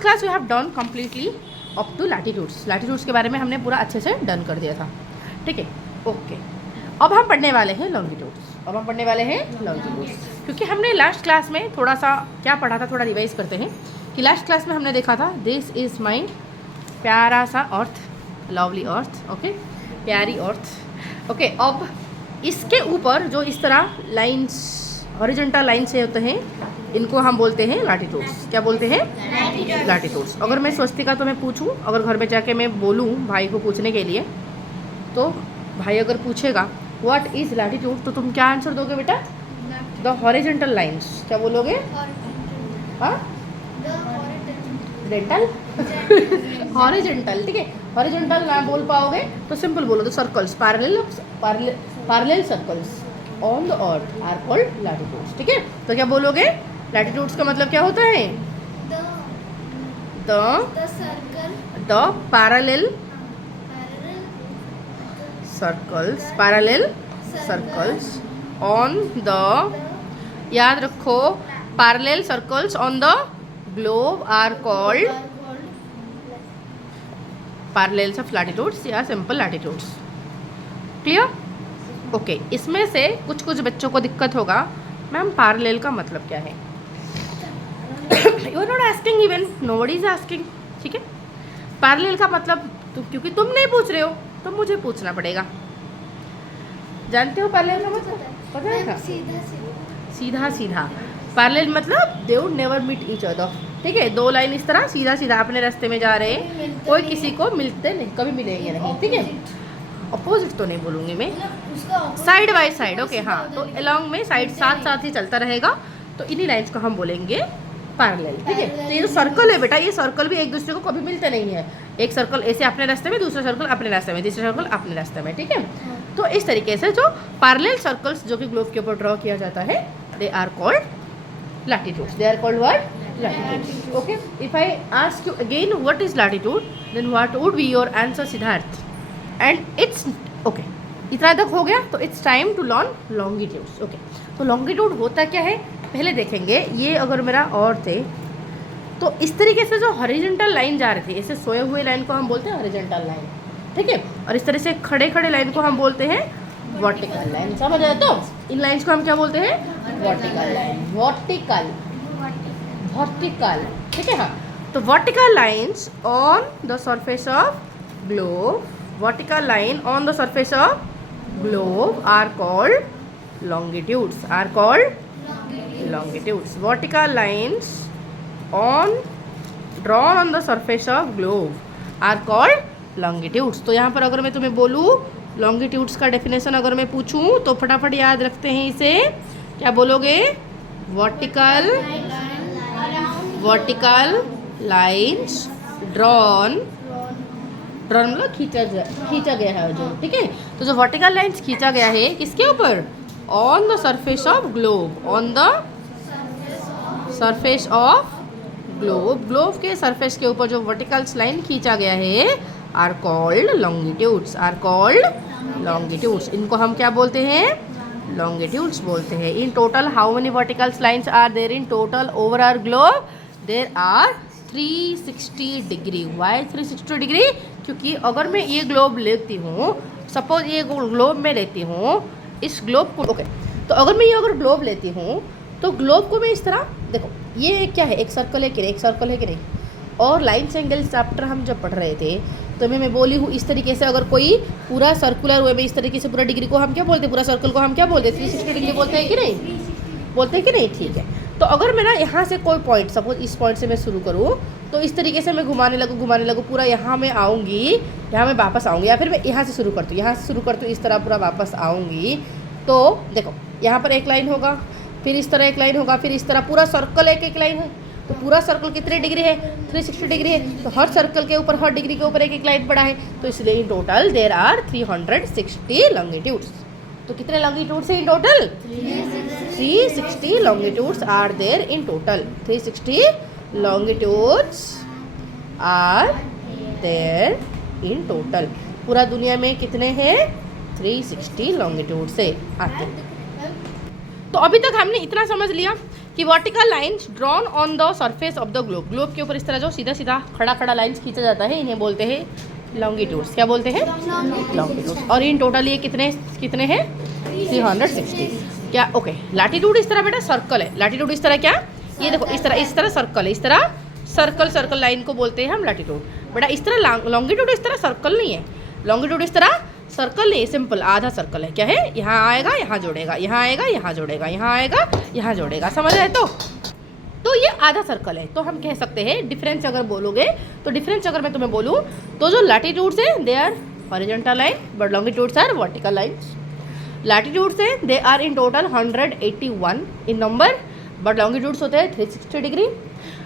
Last class we have done completely up to latitudes. Latitudes के बारे में हमने पूरा अच्छे से डन कर दिया था, ठीक है। ओके, अब हम पढ़ने वाले हैं लॉन्गिट्यूड्स। अब हम पढ़ने वाले हैं लॉन्गिट्यूड्स, क्योंकि हमने लास्ट क्लास में थोड़ा सा क्या पढ़ा था, थोड़ा रिवाइज करते हैं कि लास्ट क्लास में हमने देखा था दिस इज़ माई प्यारा सा अर्थ, लवली अर्थ, ओके, प्यारी अर्थ। ओके, अब इसके ऊपर जो इस तरह लाइंस, हॉरिजॉन्टल लाइन से होते हैं, इनको हम बोलते हैं लैटिट्यूड्स। क्या बोलते हैं? लैटिट्यूड्स। अगर मैं स्वस्तिका तो मैं पूछूं, अगर घर में जाके मैं बोलूं भाई को पूछने के लिए, तो भाई अगर पूछेगा व्हाट इज़ लैटिट्यूड, तो तुम क्या आंसर दोगे बेटा? The horizontal lines. क्या बोलोगे? हाँ, डेंटल हॉरिजॉन्टल, ठीक है। हॉरिजॉन्टल ना बोल पाओगे तो सिंपल बोलो तो circles, parallel circles on the earth are called latitudes, ठीक है। तो क्या बोलोगे? लैटिट्यूड्स का मतलब क्या होता है? The parallel circles, parallel circles on the, याद रखो, parallel circles on the globe are called parallels of latitudes या सिंपल लैटिट्यूड्स। क्लियर? ओके, इसमें से कुछ कुछ बच्चों को दिक्कत होगा, मैम पैरेलल का मतलब क्या है? You are not asking, even nobody is asking, ठीक है। पैरेलल का मतलब क्योंकि तुम नहीं पूछ रहे हो तो मुझे पूछना पड़ेगा। जानते हो पैरेलल का मतलब? पता है क्या? सीधा सीधा। पैरेलल मतलब they would never meet each other, ठीक है। दो लाइन इस तरह सीधा सीधा अपने रास्ते में जा रहे हैं, कोई किसी को मिलते नहीं, कभी मिलेंगे नहीं, ठीक है। अपोजिट तो नहीं बोलूँगी मैं, साइड बाय साइड, ओके, हाँ। तो अलॉन्ग में साइड साथ साथ ही चलता रहेगा, तो इन्हीं लाइन्स को हम बोलेंगे पैरेलल, ठीक है। तो ये जो सर्कल है बेटा, ये सर्कल भी एक दूसरे को कभी मिलते नहीं है। एक सर्कल ऐसे अपने रास्ते में, दूसरा सर्कल अपने रास्ते में, तीसरा सर्कल अपने रास्ते में, ठीक है। तो इस तरीके से जो पैरेलल सर्कल्स जो कि ग्लोब के ऊपर ड्रॉ किया जाता है, they are called latitudes. They are called what? Latitudes. Okay, if I ask you again what is latitude, then what would be your answer, Siddharth? And it's okay, इतना तक हो गया, तो it's time to learn longitudes. Okay, तो longitude होता क्या है पहले देखेंगे। ये अगर मेरा और थे, तो इस तरीके से जो हॉरिजॉन्टल लाइन जा रही थी, ऐसे सोए हुए लाइन को हम बोलते हैं हॉरिजॉन्टल लाइन, ठीक है। और इस तरह से खड़े खड़े लाइन को हम बोलते हैं वर्टिकल लाइन। समझ आया? तो इन लाइन्स को हम क्या बोलते हैं? वर्टिकल लाइन, वर्टिकल, वर्टिकल, ठीक है। हाँ, तो vertical lines on the surface of globe, vertical line on the surface of globe are called longitudes, are called longitudes. Vertical lines on drawn on the surface of globe are called longitudes. तो यहाँ पर अगर मैं तुम्हें बोलूँ longitudes का definition अगर मैं पूछूँ तो फटाफट याद रखते हैं इसे। क्या बोलोगे? vertical lines drawn मतलब खींचा गया है जो, ठीक है। तो जो वर्टिकल लाइंस खींचा गया है किसके ऊपर? On the surface of globe, on the surface of globe, globe के सरफेस के ऊपर जो वर्टिकल लाइन खींचा गया है are called longitudes, are called longitudes. इनको हम क्या बोलते हैं? लॉन्गिट्यूड्स बोलते हैं। In total how many vertical lines are there in total over our globe? There are 360 degree. Why 360 degree? क्योंकि अगर मैं ये ग्लोब लेती हूँ, सपोज ये ग्लोब में लेती हूँ, इस ग्लोब को, ओके, तो अगर मैं ये अगर ग्लोब लेती हूँ तो ग्लोब को मैं इस तरह, देखो ये क्या है, एक सर्कल है कि नहीं, एक सर्कल है कि नहीं। और लाइन्स एंगल चैप्टर हम जब पढ़ रहे थे तो मैं बोली हूँ इस तरीके से, अगर कोई पूरा सर्कुलर वे में इस तरीके से पूरा डिग्री को हम क्या बोलते हैं, पूरा सर्कल को हम क्या बोलते हैं? 360 डिग्री बोलते हैं कि नहीं? बोलते हैं कि नहीं? ठीक है। तो अगर मैं ना यहाँ से कोई पॉइंट, सपोज इस पॉइंट से मैं शुरू करूँ, तो इस तरीके से मैं घुमाने लगूँ पूरा, यहाँ मैं आऊँगी, यहाँ मैं वापस आऊँगी, या फिर मैं यहाँ से शुरू करती हूँ, यहाँ से शुरू करती हूँ, इस तरह पूरा वापस आऊँगी। तो देखो यहाँ पर एक लाइन होगा, फिर इस तरह एक लाइन होगा, फिर इस तरह पूरा सर्कल एक लाइन है। तो पूरा सर्कल कितने डिग्री है? 360 डिग्री है। तो हर सर्कल के ऊपर, हर डिग्री के ऊपर एक लाइन पड़ा है, तो इसलिए in total there are 360 longitudes. तो कितने लॉन्गिट्यूड्स है in total? 360 longitudes are there in total. 360 longitudes are there in total. पूरा दुनिया में कितने हैं? 360 longitudes से आते हैं। तो अभी तक हमने इतना समझ लिया कि vertical lines drawn on the surface of the globe, globe के ऊपर इस तरह जो सीधा सीधा खड़ा खड़ा लाइंस खींचा जाता है इन्हें बोलते हैं लॉन्गिट्यूड्स। क्या बोलते हैं? लॉन्गिट्यूड्स। और इन टोटल ये कितने कितने हैं? 360। क्या ओके। लैटिट्यूड इस तरह बेटा सर्कल है, लैटिट्यूड इस तरह क्या, ये देखो इस तरह सर्कल है, इस तरह सर्कल लाइन को बोलते हैं हम लैटिट्यूड। बेटा इस तरह लॉन्गिट्यूड इस तरह सर्कल नहीं है, लॉन्गिट्यूड इस तरह सर्कल नहीं, सिंपल आधा सर्कल है। क्या है? यहाँ आएगा यहाँ जोड़ेगा, यहाँ आएगा यहाँ जोड़ेगा, यहाँ आएगा यहाँ जोड़ेगा, समझ रहे? तो ये आधा सर्कल है। तो हम कह सकते हैं डिफरेंस अगर बोलोगे तो डिफरेंस अगर मैं तुम्हें बोलूँ तो जो लैटिट्यूड्स है they are horizontal line but longitudes are vertical lines. Latitudes है they are in total 181 in number but longitudes होते हैं 360 डिग्री।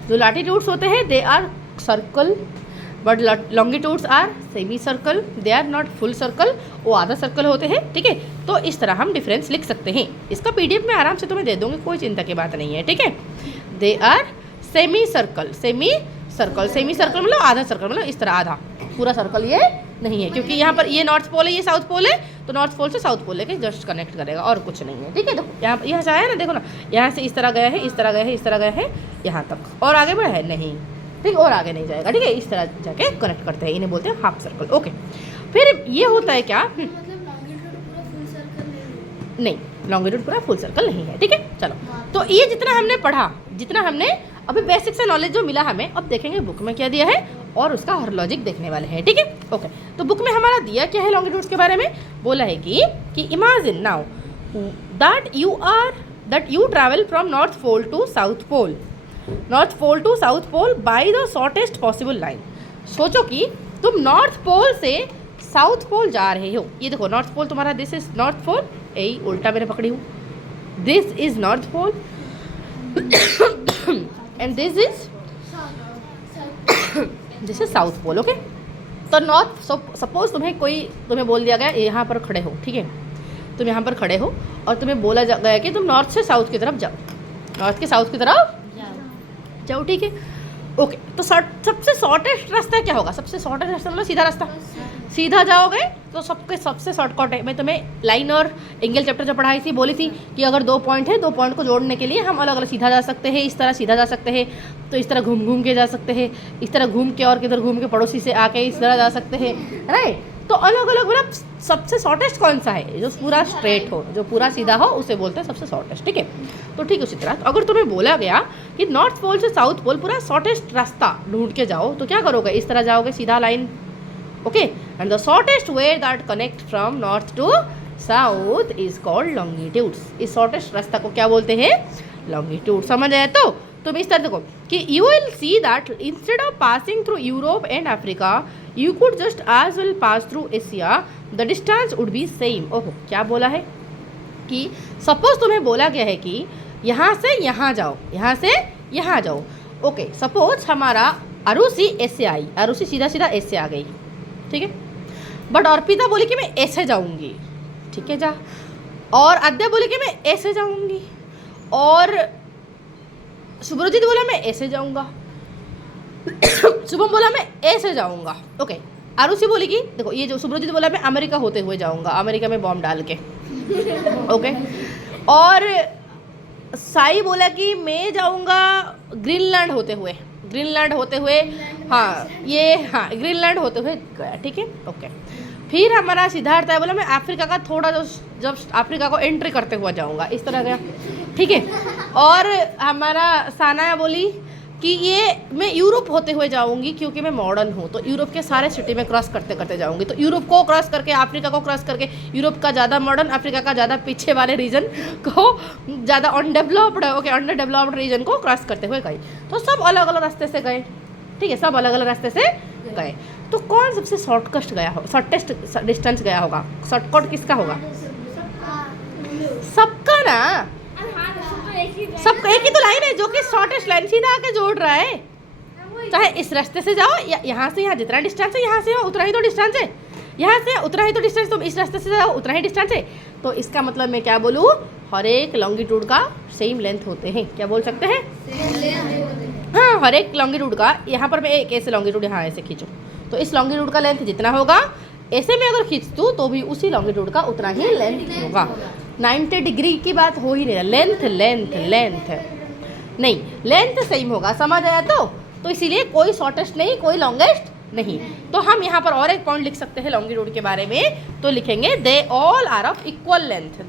जो लैटिट्यूड्स होते हैं they are circle but longitudes are semi circle, they are not full circle, वो आधा circle होते हैं। ठीक है, तो इस तरह हम डिफरेंस लिख सकते हैं। इसका पीडीएफ में आराम से तुम्हें दे दूंगी, कोई चिंता की बात नहीं है। ठीक है, they are semi circle, semi circle मतलब आधा सर्कल, मतलब इस तरह आधा, पूरा सर्कल ये नहीं है क्योंकि यहाँ पर ये नॉर्थ पोल है, ये साउथ पोल है, तो नॉर्थ पोल से साउथ पोल लेके जस्ट कनेक्ट करेगा और कुछ नहीं है। ठीक है, देखो यहाँ से आया ना, देखो ना यहाँ से इस तरह गया है, इस तरह गया है, इस तरह गया है यहाँ तक, और आगे बढ़ा है नहीं, ठीक, और आगे नहीं जाएगा। ठीक है, इस तरह जाके कनेक्ट करते हैं, इन्हें बोलते हैं हाफ सर्कल। ओके, फिर ये होता है क्या, नहीं लॉन्गिट्यूड पूरा फुल सर्कल नहीं है। ठीक है, चलो तो ये जितना हमने पढ़ा, जितना हमने अभी बेसिक से नॉलेज जो मिला हमें, अब देखेंगे बुक में क्या दिया है और उसका हर लॉजिक देखने वाले हैं। ठीक है, ओके, तो बुक में हमारा दिया क्या है लॉन्गिट्यूड्स के बारे में, बोला है कि imagine now that you travel from north pole to south pole, north pole to south pole by the shortest possible line. सोचो कि तुम नॉर्थ पोल से साउथ पोल जा रहे हो, ये देखो नॉर्थ पोल तुम्हारा, दिस इज नॉर्थ पोल, यही उल्टा मैंने पकड़ी हूँ, this is north pole and this is south pole. Okay, तो नॉर्थ, सपोज तुम्हें बोल दिया गया यहाँ पर खड़े हो, ठीक है, तुम यहाँ पर खड़े हो और तुम्हें बोला गया कि तुम नॉर्थ से साउथ की तरफ जाओ, नॉर्थ के साउथ की तरफ जाओ। ठीक है, ओके, तो सबसे शॉर्टेस्ट रास्ता क्या होगा, सबसे शॉर्टेस्ट रास्ता मतलब सीधा रास्ता, सीधा जाओगे तो सबसे शॉर्टकट है। मैं तुम्हें लाइन और एंगल चैप्टर जो पढ़ाई थी बोली थी कि अगर 2 पॉइंट है, 2 पॉइंट को जोड़ने के लिए हम अलग अलग सीधा जा सकते हैं, इस तरह सीधा जा सकते हैं, तो इस तरह घूम के जा सकते हैं, इस तरह घूम के और किधर घूम के पड़ोसी से आके इस तरह जा सकते हैं, राइट। तो अलग अलग मतलब सबसे शॉर्टेस्ट कौन सा है, जो पूरा स्ट्रेट हो, जो पूरा सीधा हो, उसे बोलते हैं सबसे शॉर्टेस्ट। ठीक है, तो ठीक उसी तरह अगर तुम्हें बोला गया कि नॉर्थ पोल से साउथ पोल पूरा शॉर्टेस्ट रास्ता ढूंढ के जाओ, तो क्या करोगे, इस तरह जाओगे सीधा line. Okay, and the shortest way that connect from north to south is called longitudes. इस शॉर्टेस्ट रास्ता को क्या बोलते हैं, लॉन्गिट्यूड। समझ आया? तो तुम इस तरह देखो कि you will see that instead of passing through Europe and Africa you could just as well pass through Asia, the distance would be same. ओहो, क्या बोला है कि सपोज तुम्हें बोला गया है कि यहाँ से यहाँ जाओ, यहाँ से यहाँ जाओ। ओके, सपोज हमारा अरुषि ऐसे आई, अरुषि सीधा सीधा ऐसे आ गई, ठीक है, बट अर्पिता बोली कि मैं ऐसे जाऊँगी, ठीक है, जा, और आद्या बोली कि मैं ऐसे जाऊँगी, और सुब्रजीत बोला मैं ऐसे जाऊँगा, शुभम बोला मैं ऐसे जाऊँगा। ओके, आरुषि बोली कि देखो ये जो सुब्रजीत बोला मैं अमेरिका होते हुए जाऊँगा, अमेरिका में बॉम्ब डाल के, ओके, और साई बोला कि मैं जाऊँगा ग्रीनलैंड होते हुए, ग्रीनलैंड होते हुए, हाँ ये, हाँ ग्रीनलैंड होते हुए गया, ठीक है, ओके। फिर हमारा सिद्धार्थ है बोला मैं अफ्रीका का थोड़ा जो, जब अफ्रीका को एंट्री करते हुआ जाऊँगा, इस तरह गया, ठीक है। और हमारा सानाया बोली कि ये मैं यूरोप होते हुए जाऊंगी क्योंकि मैं मॉडर्न हूँ, तो यूरोप के सारे सिटी में क्रॉस करते करते जाऊंगी, तो यूरोप को क्रॉस करके अफ्रीका को क्रॉस करके, यूरोप का ज़्यादा मॉडर्न, अफ्रीका का ज़्यादा पीछे वाले रीजन को, ज़्यादा undeveloped, okay, under developed region को क्रॉस करते हुए गए। तो सब अलग अलग रास्ते से गए, ठीक है, सब अलग अलग रास्ते से गए। तो कौन सबसे शॉर्टकट गया हो, शॉर्टेस्ट डिस्टेंस गया होगा, शॉर्टकट किसका होगा, सबका ना, सबका एक ही तो लाइन है जो कि शॉर्टेस्ट लाइन सीधा आके जोड़ रहा है, चाहे इस रास्ते से जाओ या यहाँ से यहाँ जितना डिस्टेंस है, यहाँ से उतना ही तो डिस्टेंस है, यहाँ से उतना ही तो डिस्टेंस, तुम इस रास्ते से जाओ उतना ही डिस्टेंस है। तो इसका मतलब मैं क्या बोलूँ, हर एक लॉन्गिट्यूड का सेम लेंथ होते हैं, क्या बोल सकते हैं, हाँ, हर एक लॉन्गिट्यूड का, यहाँ पर मैं एक ऐसे लॉन्गिट्यूड यहाँ ऐसे खींचूँ तो इस लॉन्गिट्यूड का लेंथ जितना होगा, ऐसे में अगर खींच दूँ तो भी उसी लॉन्गिट्यूड का उतना ही लेंथ होगा। 90 डिग्री की बात हो ही नहीं, लेंथ लेंथ लेंथ नहीं, लेंथ सेम होगा, समझ आया? तो इसीलिए कोई शॉर्टेस्ट नहीं, कोई लॉन्गेस्ट नहीं। तो हम यहाँ पर और एक पॉइंट लिख सकते हैं लॉन्गिट्यूड के बारे में, तो लिखेंगे they all are of equal length,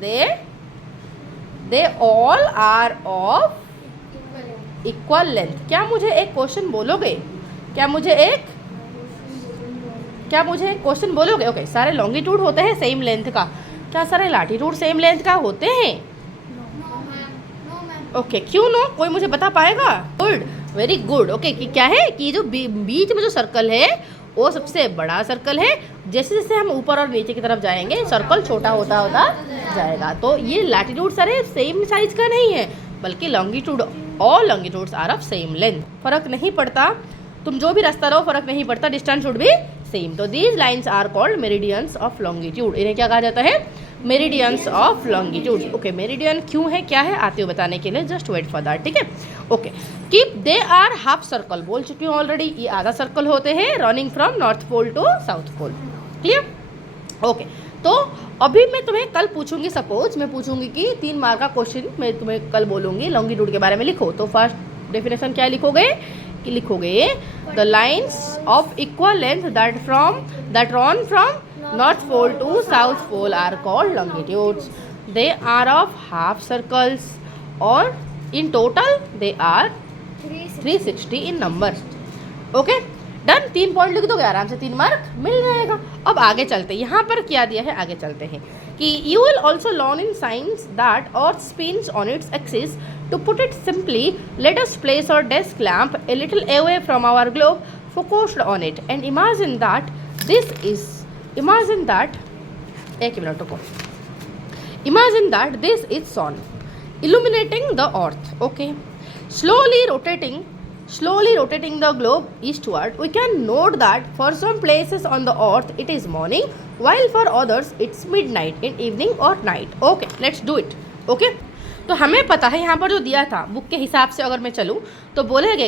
they all are of equal length. क्या मुझे एक क्वेश्चन बोलोगे? क्या मुझे एक क्वेश्चन बोलोगे? ओके, सारे लॉन्गिट्यूड होते हैं सेम लेंथ का, क्या सारे लैटिट्यूड सेम लेंथ का होते हैं? ओके, क्यों नो? कोई मुझे बता पाएगा? Good, very good. ओके, कि क्या है कि जो बीच में जो सर्कल है वो सबसे बड़ा सर्कल है, जैसे जैसे हम ऊपर और नीचे की तरफ जाएंगे सर्कल छोटा होता होता जाएगा। तो ये लैटिट्यूड सारे सेम साइज का नहीं है, बल्कि longitude, all longitudes are of same length. फर्क नहीं पड़ता, तुम जो भी रास्ता लो फर्क नहीं पड़ता, डिस्टेंस शुड बी सेम। तो these lines are called meridians of longitude. इन्हें क्या कहा जाता है? Meridians of longitude. Okay, meridian क्यों है, क्या है, आते हो बताने के लिए, जस्ट वेट फॉर दैट, ठीक है? Okay, keep they are half circle, बोल चुकी हूँ ऑलरेडी, ये आधा सर्कल होते हैं running from north pole to south pole, clear? Okay, तो अभी मैं तुम्हें कल पूछूंगी, सपोज मैं पूछूंगी कि 3 मार्क का क्वेश्चन मैं तुम्हें कल बोलूंगी लॉन्गिट्यूड के बारे में लिखो, तो फर्स्ट डेफिनेशन क्या लिखोगे कि लिखोगे the lines of equal length that run from North pole to South pole are called longitudes. They are of half circles or in total they are 360 in numbers. Okay, done. 3 point लिख दोगे आराम से, 3 mark मिल जाएगा। अब आगे चलते हैं, यहाँ पर क्या दिया है, आगे चलते हैं कि you will also learn in science that Earth spins on its axis. To put it simply, let us place our desk lamp a little away from our globe, focused on it, and imagine that एक minute रुको, imagine that this is sun illuminating the earth. Okay, slowly rotating the globe eastward. We can note that for some places on the earth it is morning, while for others it's midnight, in evening or night. Okay, let's do it. Okay, तो हमें पता है यहाँ पर जो दिया था book के हिसाब से अगर मैं चलूँ तो बोलेगा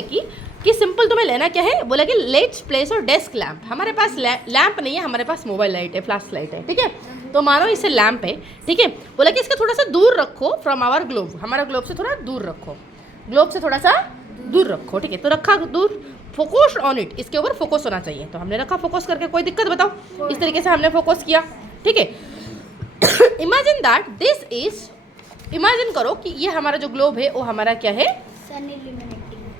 कि सिंपल तुम्हें लेना क्या है, बोला कि लेट्स प्लेस और डेस्क लैम्प। हमारे पास लैम्प नहीं है, हमारे पास मोबाइल लाइट है, फ्लैश लाइट है, ठीक है? तो मानो इसे लैम्प है, ठीक है? बोला कि इसका थोड़ा सा दूर रखो फ्रॉम आवर ग्लोब, हमारा ग्लोब से थोड़ा दूर रखो, ग्लोब से थोड़ा सा दूर रखो, ठीक है? तो रखा दूर, फोकस ऑन इट, इसके ऊपर फोकस होना चाहिए, तो हमने रखा फोकस करके। कोई दिक्कत बताओ? इस तरीके से हमने फोकस किया, ठीक है? Imagine that this is, imagine करो कि ये हमारा जो ग्लोब है वो हमारा क्या है,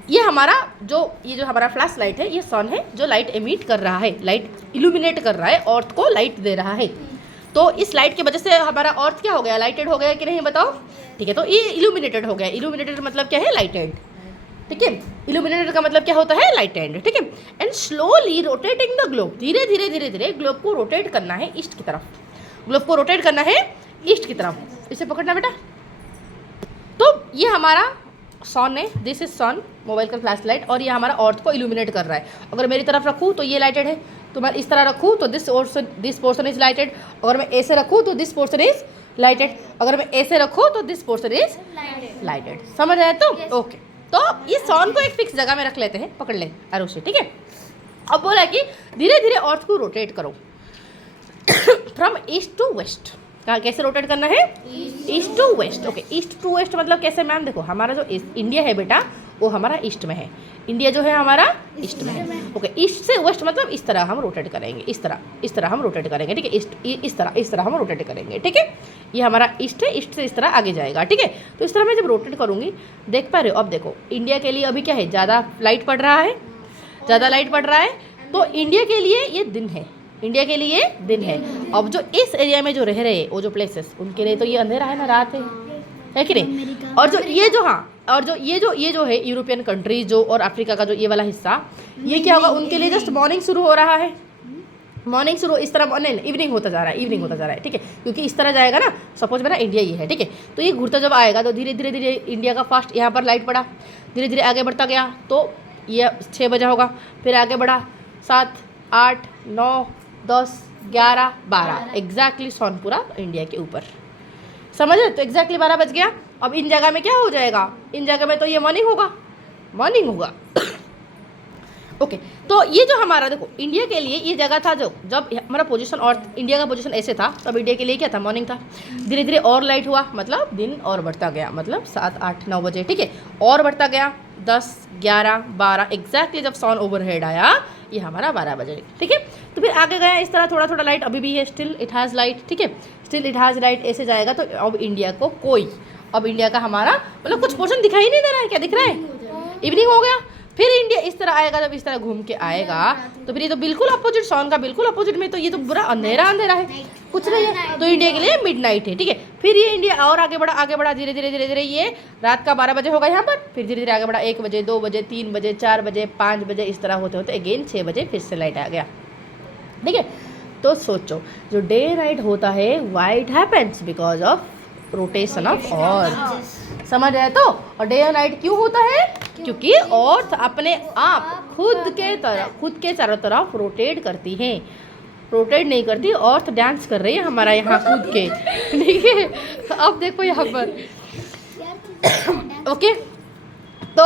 ये हमारा जो हमारा फ्लैश लाइट है, ये सन है जो लाइट एमिट कर रहा है, लाइट इल्यूमिनेट कर रहा है, अर्थ को लाइट दे रहा है। तो इस लाइट की वजह से हमारा अर्थ क्या हो गया, लाइटेड हो गया कि नहीं बताओ? ठीक है, तो ये इल्यूमिनेटेड हो गया। इल्यूमिनेटेड मतलब क्या है, लाइटेड, ठीक है? इल्यूमिनेटेड का मतलब क्या होता है, लाइटेड, ठीक है? And slowly rotating the globe, धीरे धीरे ग्लोब को रोटेट करना है ईस्ट की तरफ, ग्लोब को रोटेट करना है ईस्ट की तरफ। इसे पकड़ना बेटा। तो ये हमारा सन है, दिस इज सन, मोबाइल का फ्लैश लाइट, और ये हमारा अर्थ को इल्यूमिनेट कर रहा है। अगर मेरी तरफ रखूँ तो ये लाइटेड है, तो मैं इस तरह रखूँ तो दिस पोर्शन इज लाइटेड, अगर मैं ऐसे रखूँ तो दिस पोर्शन इज लाइटेड, अगर मैं ऐसे रखूँ तो दिस पोर्शन इज लाइटेड। समझ आया? तो ओके, तो ये सन को एक फिक्स जगह में रख लेते हैं, पकड़ ले आरुषि, ठीक है? अब बोला कि धीरे धीरे अर्थ को रोटेट करो फ्रॉम ईस्ट टू वेस्ट। कहाँ कैसे रोटेट करना है, east to west. Okay, east to west मतलब कैसे मैम? देखो हमारा जो इंडिया है बेटा वो हमारा ईस्ट में है, इंडिया जो है हमारा ईस्ट में है। ओके, ईस्ट से वेस्ट मतलब इस तरह हम रोटेट करेंगे, इस तरह हम रोटेट करेंगे, ठीक है? इस तरह हम रोटेट करेंगे, ठीक है? ये हमारा ईस्ट है, ईस्ट से इस तरह आगे जाएगा, ठीक है? तो इस तरह मैं जब रोटेट करूँगी, देख पा रहे हो? अब देखो इंडिया के लिए अभी क्या है, ज़्यादा लाइट पड़ रहा है, तो इंडिया के लिए ये दिन है, इंडिया के लिए दिन है। अब जो इस एरिया में जो रह रहे हैं वो जो प्लेसेस, उनके लिए तो ये अंधेरा है ना, रात है कि नहीं? और जो ये जो और जो ये जो है यूरोपियन कंट्रीज जो और अफ्रीका का जो ये वाला हिस्सा, ये क्या होगा उनके लिए, जस्ट मॉर्निंग शुरू हो रहा है, मॉर्निंग शुरू इस तरह, नहीं इवनिंग होता जा रहा है, ठीक है? क्योंकि इस तरह जाएगा ना, सपोज मेरा इंडिया ये है, ठीक है? तो ये घूरता जब आएगा तो धीरे धीरे इंडिया का फास्ट यहाँ पर लाइट पड़ा, धीरे धीरे आगे बढ़ता गया, तो ये 6 बजा होगा, फिर आगे बढ़ा 7, 8, 9, 10, 11, 12, एग्जैक्टली सन पूरा इंडिया के ऊपर। समझ रहे? तो एग्जैक्टली 12 बज गया। अब इन जगह में क्या हो जाएगा, इन जगह में तो ये मॉर्निंग होगा ओके तो ये जो हमारा देखो इंडिया के लिए ये जगह था, जो जब हमारा पोजीशन और इंडिया का पोजीशन ऐसे था तब इंडिया के लिए क्या था, मॉर्निंग था। धीरे धीरे और लाइट हुआ, मतलब दिन और बढ़ता गया, मतलब 7, 8, 9 बजे, ठीक है, और बढ़ता गया 10, 11, 12 एग्जैक्टली जब सन ओवरहेड आया ये हमारा 12 बजे, ठीक है। तो फिर आगे गया इस तरह, थोड़ा थोड़ा लाइट अभी भी है, स्टिल इट हैज़ लाइट, ठीक है, स्टिल इट हैज़ लाइट, ऐसे जाएगा। तो अब इंडिया को कोई, अब इंडिया का हमारा मतलब कुछ पोर्शन दिखाई नहीं दे रहा है, क्या दिख रहा है, इवनिंग हो गया। फिर इंडिया इस तरह आएगा, जब इस तरह घूम के आएगा तो फिर ये तो बिल्कुल अपोजिट, सन का बिल्कुल अपोजिट में, तो ये तो पूरा अंधेरा अंधेरा है, कुछ नहीं है, तो इंडिया के लिए मिडनाइट है, ठीक है। फिर ये इंडिया और आगे बढ़ा धीरे धीरे धीरे धीरे, ये रात का 12 बजे होगा यहाँ पर, फिर धीरे धीरे आगे बढ़ा 1 बजे, 2 बजे, 3 बजे, 4 बजे, 5 बजे, इस तरह होते होते अगेन 6 बजे फिर से लाइट आ गया, ठीक है। तो सोचो जो डे नाइट होता है why it happens, because of rotation of अर्थ, समझ रहे तो। और डे और नाइट क्यों होता है, क्योंकि अर्थ अपने आप खुद के चारों तरफ रोटेट करती है, रोटेट नहीं करती, अर्थ डांस कर रही है हमारा यहाँ कूद के, ठीक है। अब देखो यहाँ पर ओके तो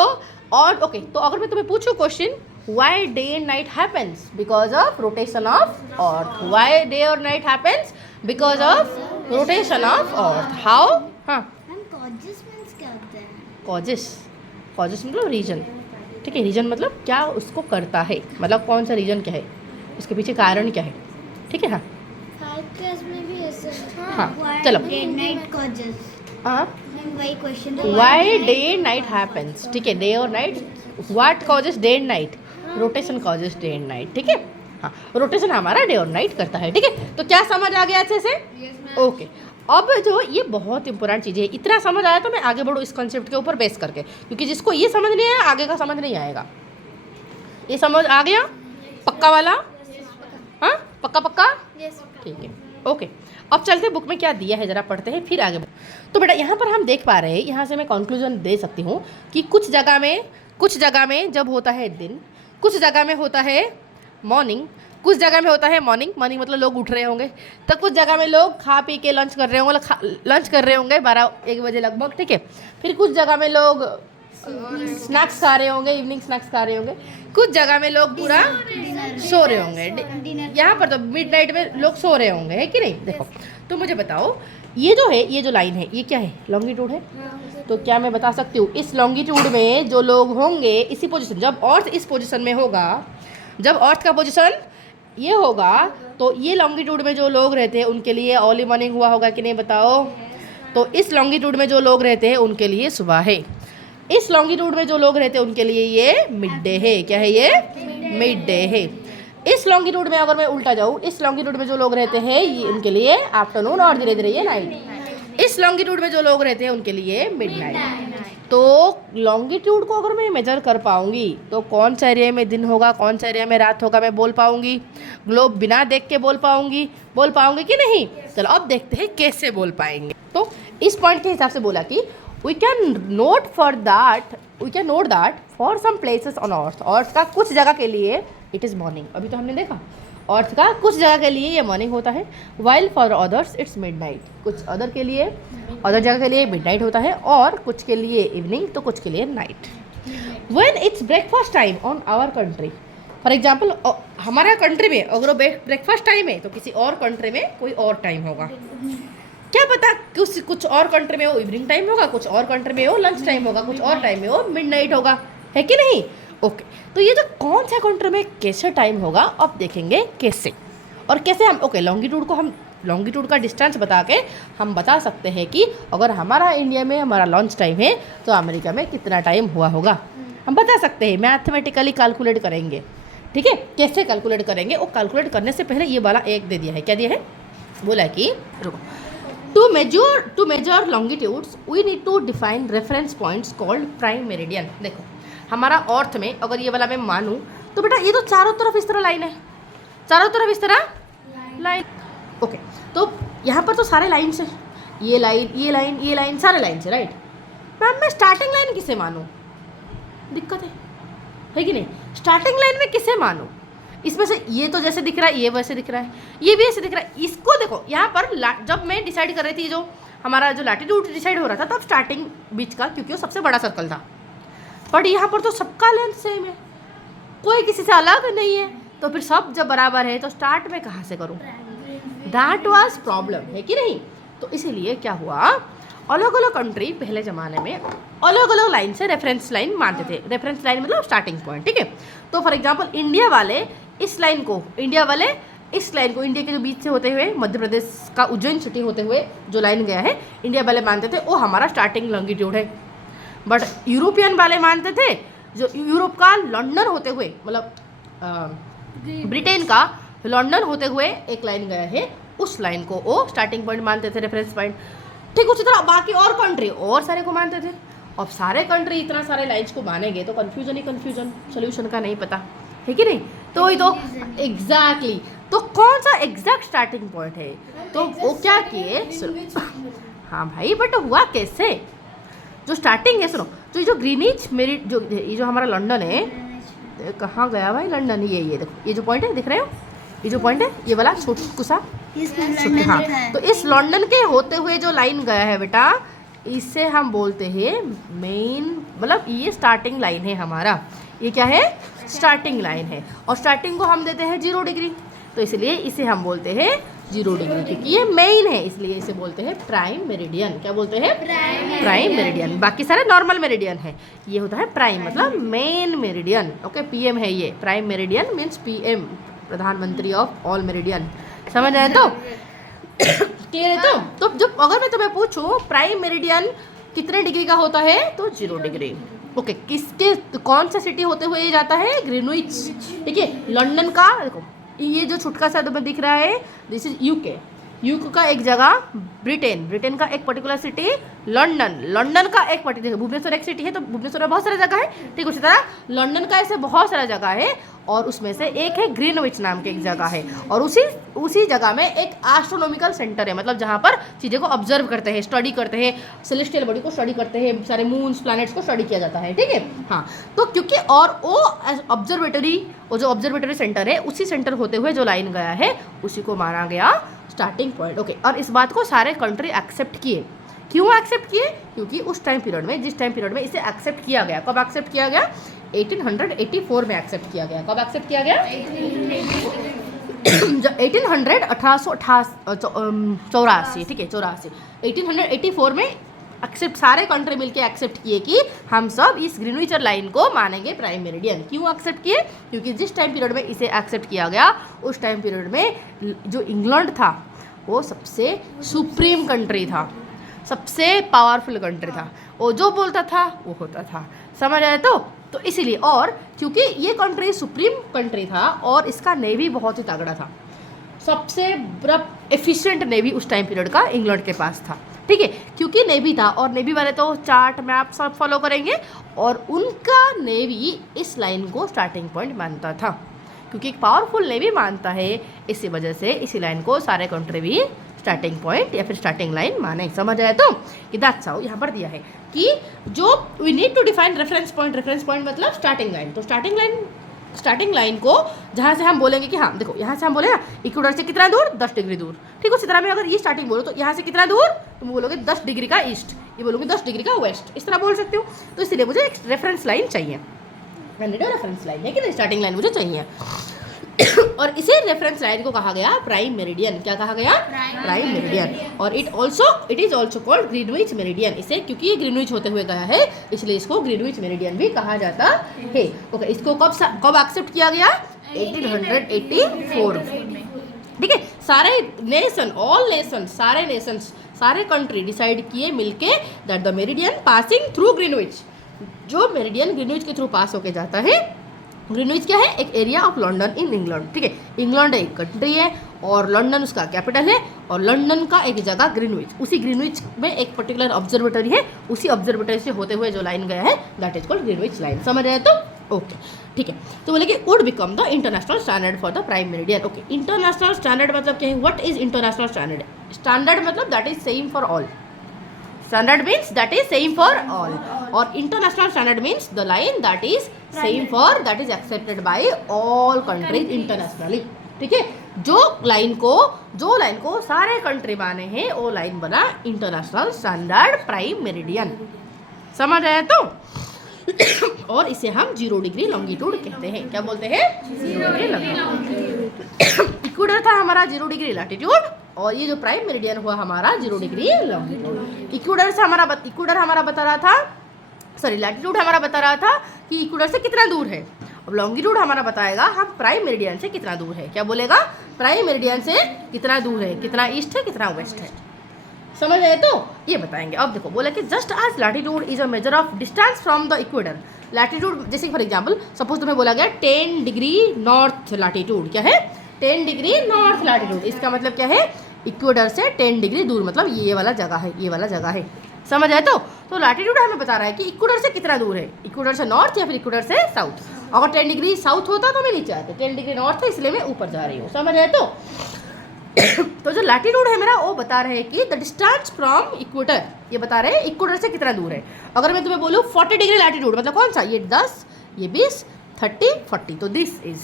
और ओके तो अगर मैं तुम्हें पूछूं question, why day and night happens, because of rotation of earth, why day और night happens, because of rotation of earth, how, हाँ कॉजेस, कॉजेस मतलब रीजन, ठीक है, रीजन मतलब क्या उसको करता है, मतलब कौन सा रीजन क्या है, उसके पीछे कारण क्या है, ठीक है। हाँ हाँ चलो, हाँ वाई डे नाइट हैपेंस, ठीक है, डे और night, what causes day and night, rotation causes day and night, ठीक है। हाँ रोटेशन हमारा डे और नाइट करता है, ठीक है। तो क्या समझ आ गया अच्छे से, ओके। अब जो ये बहुत इंपॉर्टेंट चीज़ है, इतना समझ आया तो मैं आगे बढ़ूँ इस कॉन्सेप्ट के ऊपर बेस करके, क्योंकि जिसको ये समझ नहीं आया आगे का समझ नहीं आएगा। ये समझ आ गया पक्का वाला, हाँ पक्का पक्का, ठीक है, ओके। अब चलते बुक में क्या दिया है ज़रा पढ़ते हैं फिर आगे। तो बेटा यहाँ पर हम देख पा रहे हैं, यहाँ से मैं कंक्लूजन दे सकती हूँ कि कुछ जगह में जब होता है दिन, कुछ जगह में होता है मॉर्निंग, कुछ जगह में होता है मॉर्निंग मतलब लोग उठ रहे होंगे, तो कुछ जगह में लोग खा पी के लंच कर रहे होंगे 12-1 बजे लगभग, ठीक है। फिर कुछ जगह में लोग स्नैक्स खा रहे होंगे, इवनिंग स्नैक्स खा रहे होंगे, कुछ जगह में लोग पूरा सो रहे होंगे, यहाँ पर तो मिडनाइट में लोग सो रहे होंगे, है कि नहीं। देखो तो मुझे बताओ, ये जो है, ये जो लाइन है ये क्या है, लॉन्गिट्यूड है। तो क्या मैं बता सकती हूँ इस लॉन्गिट्यूड में जो लोग होंगे इसी पोजीशन, जब अर्थ इस पोजीशन में होगा, जब अर्थ का पोजीशन ये होगा, तो ये लॉन्गिट्यूड में जो लोग रहते हैं उनके लिए अर्ली मॉर्निंग हुआ होगा कि नहीं बताओ। तो इस लॉन्गिट्यूड में जो लोग रहते हैं उनके लिए सुबह है, इस लॉन्गिट्यूड में जो लोग रहते हैं उनके लिए ये मिड डे है, क्या है ये, मिड डे है। इस लॉन्गिट्यूड में अगर मैं उल्टा जाऊँ, इस लॉन्गिट्यूड में जो लोग रहते हैं ये उनके लिए आफ्टरनून और धीरे धीरे ये नाइट, इस लॉन्गिट्यूड में जो लोग रहते हैं उनके लिए मिडनाइट। तो लॉन्गिट्यूड को अगर मैं मेजर कर पाऊंगी तो कौन सा एरिया में दिन होगा, कौन सा एरिया में रात होगा मैं बोल पाऊंगी, ग्लोब बिना देख के बोल पाऊंगी कि नहीं। चलो अब देखते हैं कैसे बोल पाएंगे। तो इस पॉइंट के हिसाब से बोला कि we can note that for some places on earth का कुछ जगह के लिए इट इज़ मॉर्निंग, अभी तो हमने देखा अर्थ का कुछ जगह के लिए ये मॉर्निंग होता है, while for others it's midnight, कुछ अदर जगह के लिए मिडनाइट होता है, और कुछ के लिए इवनिंग, तो कुछ के लिए night. When it's breakfast time on our country, for example हमारा कंट्री में अगर ब्रेकफास्ट टाइम है तो किसी और कंट्री में कोई और टाइम होगा, क्या पता कुछ और कंट्री में वो इवनिंग टाइम होगा, कुछ और कंट्री में वो लंच टाइम होगा, कुछ और टाइम में वो मिडनाइट होगा, है कि नहीं। ओके तो ये जो कौन सा कंट्री में कैसे टाइम होगा अब देखेंगे कैसे, और कैसे हम लॉन्गिट्यूड का डिस्टेंस बता के हम बता सकते हैं कि अगर हमारा इंडिया में हमारा लंच टाइम है तो अमेरिका में कितना टाइम हुआ होगा, हम बता सकते हैं, मैथमेटिकली कैलकुलेट करेंगे, ठीक है। कैसे कैलकुलेट करेंगे, वो कैलकुलेट करने से पहले ये वाला एक दे दिया है, क्या दिया है, बोला कि to measure longitudes we need to define reference points called prime meridian. देखो हमारा अर्थ में अगर ये वाला मैं मानूँ तो बेटा ये तो चारों तरफ इस तरह लाइन है, चारों तरफ इस तरह लाइन, ओके। तो यहाँ पर तो सारे लाइन से ये लाइन सारे लाइन से, राइट। मैम मैं स्टार्टिंग लाइन किसे मानूँ, दिक्कत है कि नहीं, स्टार्टिंग लाइन में किसे मानूँ, इसमें से ये तो जैसे दिख रहा है ये वैसे दिख रहा है, ये भी ऐसे दिख रहा है, इसको देखो यहाँ पर जब मैं डिसाइड कर रही थी, जो हमारा जो लैटिट्यूड डिसाइड हो रहा था तब स्टार्टिंग बीच का, क्योंकि वो सबसे बड़ा सर्कल था, बट यहाँ पर तो सबका लेंथ सेम है, कोई किसी से अलग नहीं है, तो फिर सब जब बराबर है तो स्टार्ट में कहाँ से करूँ? दैट वाज प्रॉब्लम, है कि नहीं? तो इसीलिए क्या हुआ, अलग अलग कंट्री पहले ज़माने में अलग अलग लाइन से रेफरेंस लाइन मानते थे। रेफरेंस लाइन मतलब स्टार्टिंग पॉइंट, ठीक है। तो फॉर एग्जांपल इंडिया वाले इस लाइन को, इंडिया वाले इस लाइन को, इंडिया के जो बीच से होते हुए मध्य प्रदेश का उज्जैन सिटी होते हुए जो लाइन गया है, इंडिया वाले मानते थे वो हमारा स्टार्टिंग लॉन्गिट्यूड है। बट यूरोपियन वाले मानते थे जो यूरोप का लंदन होते हुए, मतलब ब्रिटेन का लंदन होते हुए एक लाइन गया है, उस लाइन को वो स्टार्टिंग पॉइंट मानते थे, रेफरेंस पॉइंट। ठीक उसी तरह बाकी और कंट्री और सारे को मानते थे। अब सारे कंट्री इतना सारे लाइन्स को मानेंगे तो कन्फ्यूजन ही कन्फ्यूजन, सोल्यूशन का नहीं पता, है कि नहीं? तो वही तो एग्जैक्टली, तो कौन सा एग्जैक्ट स्टार्टिंग पॉइंट है? तो वो क्या किए, हाँ भाई, बट हुआ कैसे? जो स्टार्टिंग है, सुनो, जो ग्रीनिच मेरिट, जो ये जो हमारा लंदन है, कहाँ गया भाई लंदन? ये देखो, ये जो पॉइंट है दिख रहे हो, ये जो पॉइंट है ये वाला छोटा, हाँ, तो इस लंदन के होते हुए जो लाइन गया है बेटा, इससे हम बोलते हैं मेन, मतलब ये स्टार्टिंग लाइन है हमारा। ये क्या है? स्टार्टिंग लाइन है। और स्टार्टिंग को हम देते हैं 0 डिग्री, तो इसलिए इसे हम बोलते हैं 0 डिग्री, क्योंकि ये मेन है, इसलिए इसे बोलते हैं प्राइम मेरिडियन। क्या बोलते हैं? Prime meridian. बाकी सारे नॉर्मल मेरिडियन है, ये होता है प्राइम, मतलब मेन मेरिडियन। ओके, पीएम है ये, प्राइम मेरिडियन मीन्स पीएम, प्रधानमंत्री ऑफ ऑल मेरिडियन। समझ आए? तो क्लियर है? तो जब अगर मैं तुम्हें पूछूं प्राइम मेरिडियन कितने डिग्री का होता है, तो 0 डिग्री। ओके, किसके, कौन सा सिटी होते हुए ये जाता है? ग्रीनविच, ठीक है। लंदन का देखो, ये जो छुटका सा तुम्हें दिख रहा है, दिस इज यूके, यूके का एक जगह ब्रिटेन, ब्रिटेन का एक पर्टिकुलर सिटी लंदन, लंदन का एक पर्टिकुलर, भुवनेश्वर एक सिटी है तो भुवनेश्वर में बहुत सारी जगह है, ठीक उसी तरह लंदन का ऐसे बहुत सारा जगह है, और उसमें से एक है ग्रीनविच नाम की एक जगह है, और उसी जगह में एक एस्ट्रोनॉमिकल सेंटर है, मतलब जहाँ पर चीज़ें को ऑब्जर्व करते हैं, स्टडी करते हैं, सेलेस्टियल बॉडी को स्टडी करते हैं, सारे मून्स प्लैनेट्स को स्टडी किया जाता है, ठीक है। हाँ, तो क्योंकि और वो ऑब्जर्वेटरी, वो जो ऑब्जर्वेटरी सेंटर है, उसी सेंटर होते हुए जो लाइन गया है, उसी को माना गया स्टार्टिंग पॉइंट। ओके, और इस बात को सारे कंट्री एक्सेप्ट किए। क्यों एक्सेप्ट किए? क्योंकि उस टाइम पीरियड में, जिस टाइम पीरियड में इसे एक्सेप्ट किया गया, कब एक्सेप्ट किया गया? 1884 में एक्सेप्ट किया गया। कब एक्सेप्ट किया गया? 1884, ठीक है, 84, 1884 में एक्सेप्ट, सारे कंट्री मिलके एक्सेप्ट किए कि हम सब इस ग्रीनविच लाइन को मानेंगे प्राइम मेरिडियन। क्यों एक्सेप्ट किए? क्योंकि जिस टाइम पीरियड में इसे एक्सेप्ट किया गया, उस टाइम पीरियड में जो इंग्लैंड था वो सबसे सुप्रीम कंट्री था, सबसे पावरफुल कंट्री था, वो जो बोलता था वो होता था। समझ आए? तो इसीलिए, और क्योंकि ये कंट्री सुप्रीम कंट्री था और इसका नेवी बहुत ही तगड़ा था, सबसे एफिशिएंट नेवी उस टाइम पीरियड का इंग्लैंड के पास था, ठीक है। क्योंकि नेवी था, और नेवी वाले तो चार्ट मैप सब फॉलो करेंगे, और उनका नेवी इस लाइन को स्टार्टिंग पॉइंट मानता था, क्योंकि एक पावरफुल नेवी मानता है, इसी वजह से इसी लाइन को सारे कंट्री भी स्टार्टिंग पॉइंट या फिर स्टार्टिंग लाइन माने। समझ आया? तो कि दैट्स हाउ यहाँ पर दिया है कि जो we need to define reference point, reference point मतलब स्टार्टिंग लाइन। तो स्टार्टिंग लाइन को जहाँ से हम बोलेंगे कि हाँ देखो, यहाँ से हम बोले ना इक्वेटर से कितना दूर, 10 डिग्री दूर, ठीक। उसी तरह में अगर ये स्टार्टिंग बोलो तो यहाँ से कितना दूर, तुम बोलोगे 10 डिग्री का ईस्ट, ये बोलोगे 10 डिग्री का वेस्ट, इस तरह बोल सकते हो। तो इसलिए मुझे एक रेफरेंस लाइन चाहिए, रेफरेंस लाइन है कि नहीं, स्टार्टिंग लाइन मुझे चाहिए। और इसे रेफरेंस लाइन को कहा गया प्राइम मेरिडियन। क्या कहा गया? Prime meridian. और it is also called Greenwich meridian. इसे क्योंकि ये ग्रीनविच होते हुए गया है, इसलिए इसको ग्रीनविच मेरिडियन भी कहा जाता है। ओके, इसको कब एक्सेप्ट किया गया? 1884, ठीक है। सारे नेशन, ऑल नेशन, सारे नेशंस, सारे कंट्री डिसाइड किए मिलके that the meridian passing through Greenwich, जो मेरिडियन ग्रीनविच के थ्रू पास होके जाता है। ग्रीनविच क्या है? एक area of London in England, ठीक है। इंग्लैंड एक कंट्री है और लंदन उसका कैपिटल है, और लंदन का एक जगह ग्रीनविच, उसी ग्रीनविच में एक पर्टिकुलर ऑब्जर्वेटरी है, उसी ऑब्जर्वेटरी से होते हुए जो लाइन गया है that is called Greenwich line. समझ रहे हैं? तो ओके, ठीक है। तो बोले कि would become the international standard for the prime meridian. Okay, international standard मतलब क्या है? What is international standard? Standard मतलब that is same for all. Standard means that is same for all, और international standard means the line that is same for, that is accepted by all countries internationally, ठीक है। जो line को सारे country माने हैं, वो लाइन बना इंटरनेशनल स्टैंडर्ड प्राइम मेरिडियन। समझ आया? तो और इसे हम 0 डिग्री लॉन्गिट्यूड कहते हैं। क्या बोलते हैं? 0 डिग्री लॉन्गिट्यूड। इक्वेटर था हमारा 0 डिग्री लैटिट्यूड, और ये जो प्राइम मेरिडियन हुआ हमारा 0 डिग्री लॉन्गिट्यूड। इक्वेटर हमारा बता रहा था, सॉरी लैटिट्यूड हमारा बता रहा था कि इक्वेटर से कितना दूर है। अब लॉन्गिट्यूड हमारा बताएगा हम प्राइम मेरिडियन से कितना दूर है। क्या बोलेगा? प्राइम मेरिडियन से कितना दूर है, कितना ईस्ट है, कितना वेस्ट है। समझ आए? तो ये बताएंगे। अब देखो बोला कि जस्ट आज latitude is a measure of distance from the equator. Latitude जैसे फॉर एग्जाम्पल सपोज तुम्हें बोला गया 10 डिग्री नॉर्थ लैटिट्यूड। क्या है? 10 डिग्री नॉर्थ लैटिट्यूड। इसका मतलब क्या है? इक्वेटर से 10 डिग्री दूर, मतलब ये वाला जगह है, ये वाला जगह है। समझ आए? तो लैटिट्यूड हमें बता रहा है कि इक्वेटर से कितना दूर है, इक्वेटर से नॉर्थ या फिर इक्वेटर से साउथ। अगर 10 डिग्री साउथ होता तो मैं नीचे आती, 10 डिग्री नॉर्थ है इसलिए मैं ऊपर जा रही हूँ। समझ आए? तो जो लैटिट्यूड है मेरा वो बता रहे हैं कि द डिस्टेंस फ्रॉम इक्वेटर, ये बता रहे हैं इक्वेटर से कितना दूर है। अगर मैं तुम्हें बोलूँ 40 डिग्री लैटिट्यूड, मतलब कौन सा? ये 10, ये 20, 30, 40, तो दिस इज।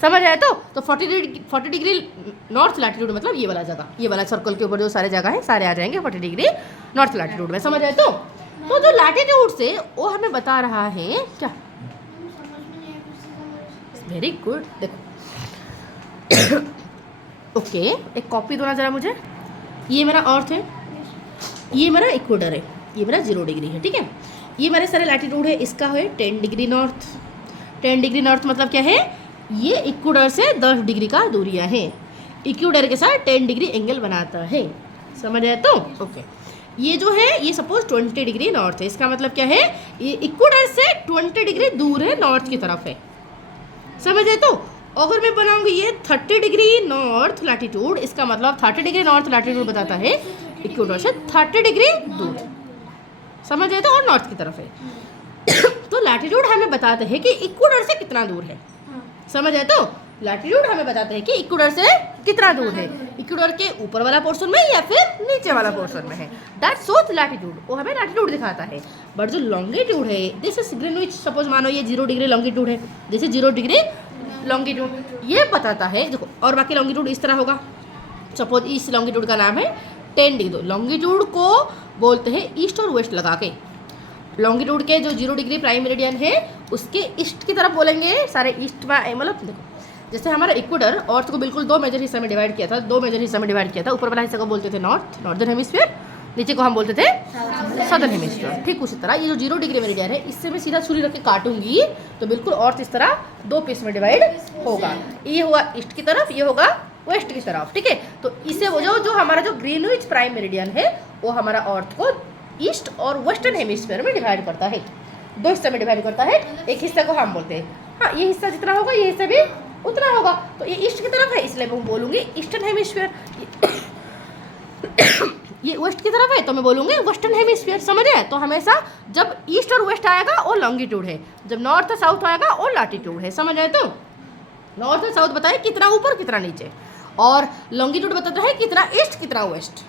समझ आए? तो 40 डिग्री नॉर्थ लैटिट्यूड मतलब ये वाला जगह, ये वाला सर्कल के ऊपर जो सारे जगह है सारे आ जाएंगे 40 डिग्री नॉर्थ लैटिट्यूड में। समझ आए? तो जो लैटिट्यूड से वो हमें बता रहा है क्या? Very good. देखो ओके, एक कॉपी दो ना जरा मुझे। ये मेरा अर्थ है, ये मेरा इक्वेटर है, ये मेरा 0 डिग्री है। ठीक है, ये मेरे सारे लैटिट्यूड है। इसका है 10 डिग्री नॉर्थ। 10 डिग्री नॉर्थ मतलब क्या है? ये इक्वेटर से 10 डिग्री का दूरियां है। इक्वेटर के साथ 10 डिग्री एंगल बनाता है। समझ आया? तो ओके, ये जो है ये सपोज 20 डिग्री नॉर्थ है। इसका मतलब क्या है? ये इक्वेटर से 20 डिग्री दूर है, नॉर्थ की तरफ है। समझ आए? तो अगर मैं बनाऊंगी ये 30 डिग्री नॉर्थ लैटिट्यूड, इसका मतलब 30 डिग्री नॉर्थ लैटिट्यूड बताता है इक्वेटर से 30 डिग्री दूर। समझ आए? तो और नॉर्थ की तरफ है। तो लैटिट्यूड हमें बताते हैं कि इक्वेटर से कितना दूर है। समझ आए? तो लैटिट्यूड हमें बताते हैं कि इक्वेटर से कितना दूर है, इक्वेटर के ऊपर वाला पोर्शन में या फिर नीचे वाला पोर्शन में है। दैट शोज लैटिट्यूड, वो हमें लैटिट्यूड दिखाता है। बट जो लॉन्गिट्यूड है, दिस इज ग्रीनविच, सपोज मानो ये 0 डिग्री लॉन्गिट्यूड है, दिस इज 0 डिग्री लॉन्गिट्यूड, ये बताता है। देखो और बाकी लॉन्गिट्यूड इस तरह होगा। सपोज इस लॉन्गिट्यूड का नाम है 10 डिग्री। लॉन्गिट्यूड को बोलते हैं ईस्ट और वेस्ट लगा के। लॉन्गिट्यूड के जो 0 डिग्री प्राइम मेरिडियन है उसके ईस्ट की तरफ बोलेंगे सारे ईस्ट में। मतलब देखो जैसे हमारा इक्वेटर अर्थ को बिल्कुल 2 मेजर हिस्से में डिवाइड किया था, 2 मेजर हिस्से में डिवाइड किया था। ऊपर वाला हिस्से को बोलते थे नॉर्दर्न हेमिस्फीयर, नीचे को हम बोलते थे सदर्न हेमिस्फीयर। ठीक उसी तरह ये जो 0 डिग्री मेरिडियन है, इससे मैं सीधा छुरी रख के काटूंगी तो बिल्कुल अर्थ इस तरह 2 पीस में डिवाइड होगा। ये होगा ईस्ट की तरफ, ये होगा वेस्ट की तरफ। ठीक है, तो इसे वो जो हमारा जो ग्रीनविच प्राइम मेरिडियन है वो हमारा अर्थ को ईस्ट और वेस्टर्न हेमिस्फीयर में डिवाइड करता है। 2 हिस्से में डिवाइड करता है। एक हिस्से को हम बोलते हैं, हाँ ये हिस्सा जितना होगा ये हिस्सा भी उतना होगा। तो ये ईस्ट की तरफ है इसलिए मैं बोलूँगी ईस्टर्न हेमिस्फीयर। ये वेस्ट की तरफ है तो मैं बोलूँगी वेस्टर्न हेमिस्फीयर। समझ आए? तो हमेशा जब ईस्ट और वेस्ट आएगा वो लॉन्गिट्यूड है, जब नॉर्थ और साउथ आएगा वो लैटिट्यूड है। समझ आए? तो नॉर्थ और साउथ बताए कितना ऊपर कितना नीचे, और लॉन्गिट्यूड बताता है कितना ईस्ट कितना वेस्ट।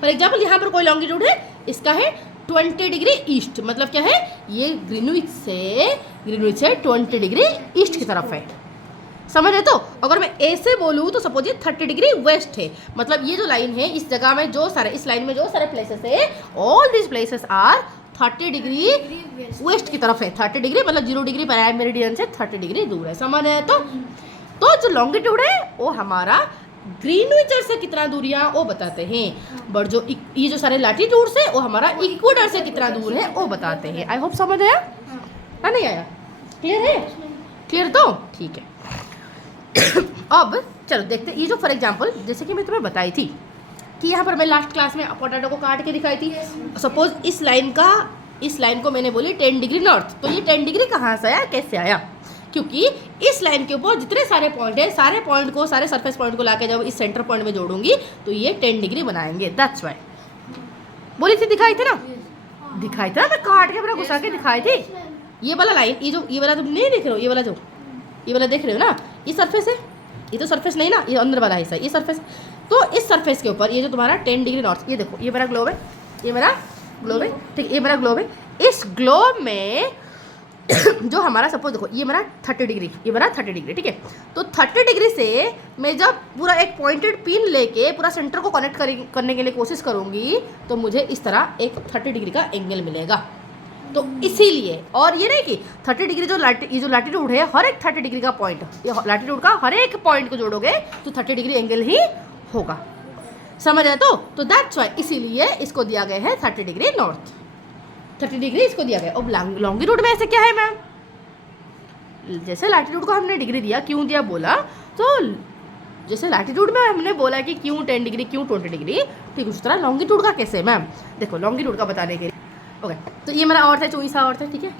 फॉर एग्जाम्पल यहाँ पर कोई लॉन्गिट्यूड है, इसका है 20 डिग्री ईस्ट, मतलब क्या है? ये ग्रीनविच से 20 डिग्री ईस्ट की तरफ है। समझ रहे? तो अगर मैं ऐसे बोलूँ तो सपोज ये 30 डिग्री वेस्ट है, मतलब ये जो लाइन है इस जगह में जो सारे, इस लाइन में जो सारे प्लेसेस है, all this places are 30 degree west की तरफ है। 30 डिग्री मतलब 0 डिग्री प्राइम मेरिडियन से 30 डिग्री दूर है। समझ रहे? तो जो लॉन्गिट्यूड है वो हमारा ग्रीनविच से कितना दूरियां वो बताते हैं, बट जो ये जो सारे लैटिट्यूड्स है वो हमारा इक्वेटर से कितना दूर है वो बताते हैं। आई होप समझ आया या नहीं आया? क्लियर है? क्लियर? तो ठीक है। अब चलो देखते, ये जो फॉर एग्जांपल जैसे कि मैं तुम्हें बताई थी कि यहाँ पर मैं लास्ट क्लास में पोटैटो को काट के दिखाई थी। सपोज इस लाइन को मैंने बोली 10 डिग्री नॉर्थ, तो ये 10 डिग्री कहाँ से आया, कैसे आया? क्योंकि इस लाइन के ऊपर जितने सारे पॉइंट है, सारे पॉइंट को, सारे सरफेस पॉइंट को लाके जब इस सेंटर पॉइंट में जोड़ूंगी तो ये 10 डिग्री बनाएंगे। दैट्स वाई बोली थी, दिखाई थी ना, दिखाई था, मैं काट के पूरा घुसा के दिखाई थी। ये वाला लाइन, ये वाला तुम नहीं देख रहे हो, ये वाला देख रहे हो ना, ये सरफेस है, ये तो सरफेस नहीं ना, ये अंदर वाला हिस्सा, ये सरफेस। तो इस सरफेस के ऊपर ये जो तुम्हारा 10 डिग्री नॉर्थ, ये देखो ये मेरा ग्लोब है, ये मेरा ग्लोब है, ठीक, ये मेरा ग्लोब है। इस ग्लोब में जो हमारा सपोज देखो ये मेरा 30 डिग्री, ये मेरा 30 डिग्री, ठीक है। तो 30 डिग्री से मैं जब पूरा एक पॉइंटेड पिन लेके पूरा सेंटर को कनेक्ट करने के लिए कोशिश करूँगी तो मुझे इस तरह एक 30 डिग्री का एंगल मिलेगा। तो इसीलिए, और ये नहीं कि 30 डिग्री ये जो लैटिट्यूड है, हर एक 30 डिग्री का पॉइंट, ये लैटिट्यूड का हर एक पॉइंट को जोड़ोगे तो 30 डिग्री एंगल ही होगा। समझ आए? तो दैट्स वाई इसीलिए इसको दिया गया है 30 डिग्री नॉर्थ, 30 डिग्री इसको दिया गया। अब लॉन्गिट्यूड में ऐसे क्या है मैम? जैसे लैटिट्यूड को हमने डिग्री दिया, क्यों दिया बोला, तो जैसे लैटिट्यूड में हमने बोला कि क्यों 10 डिग्री, क्यों 20 डिग्री, ठीक उस तरह लॉन्गिट्यूड का कैसे मैम? देखो लॉन्गिट्यूड का बताने के लिए, ओके, तो ये मेरा अर्थ है, 24वां अर्थ है, ठीक है।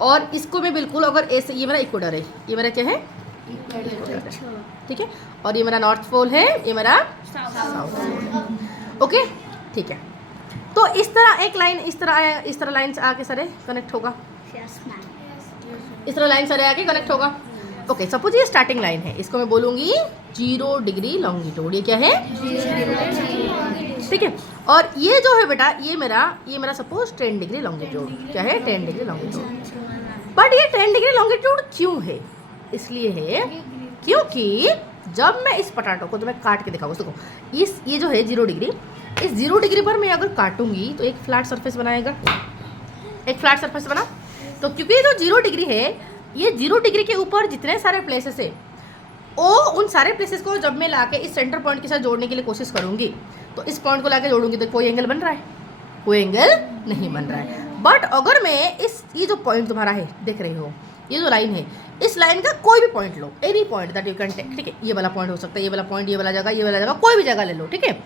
और इसको मैं बिल्कुल अगर ऐसे, ये मेरा इक्वेटर है, ये मेरा क्या है? ठीक है। और ये मेरा नॉर्थ पोल है, ये मेरा साउथ पोल, ओके, ठीक है। तो इस तरह एक लाइन, इस तरह लाइन से आके सारे कनेक्ट होगा, इस तरह लाइन सारे आके कनेक्ट होगा। ओके, सपोज ये स्टार्टिंग लाइन है, इसको मैं बोलूँगी 0 डिग्री लॉन्गिट्यूड, ये क्या है? ठीक है। और ये जो है बेटा, ये मेरा सपोज 10 डिग्री लॉन्गिट्यूड, क्या है? 10 डिग्री लॉन्गिट्यूड। बट ये 10 डिग्री लॉन्गिट्यूड क्यों है? इसलिए है क्योंकि जब मैं इस पोटैटो को, तो मैं काट के दिखाऊंगा, देखो ये जो है 0 डिग्री, इस 0 डिग्री पर मैं अगर काटूंगी तो एक फ्लैट सरफेस बनाएगा, एक फ्लैट सरफेस बना। तो क्योंकि जो 0 डिग्री है, ये 0 डिग्री के ऊपर जितने सारे प्लेसेस है, वो उन सारे प्लेसेस को जब मैं लाके इस सेंटर पॉइंट के साथ जोड़ने के लिए कोशिश करूंगी, तो इस पॉइंट को लाके जोड़ूंगी तो कोई एंगल बन रहा है? कोई एंगल नहीं बन रहा है। बट अगर मैं ये जो पॉइंट तुम्हारा है, देख रहे हो, ये जो लाइन है, इस लाइन का कोई भी पॉइंट लो, any point that you can take, ठीक है। ये वाला पॉइंट हो सकता है, ये वाला पॉइंट, ये वाला जगह, कोई भी जगह ले लो, ठीक है।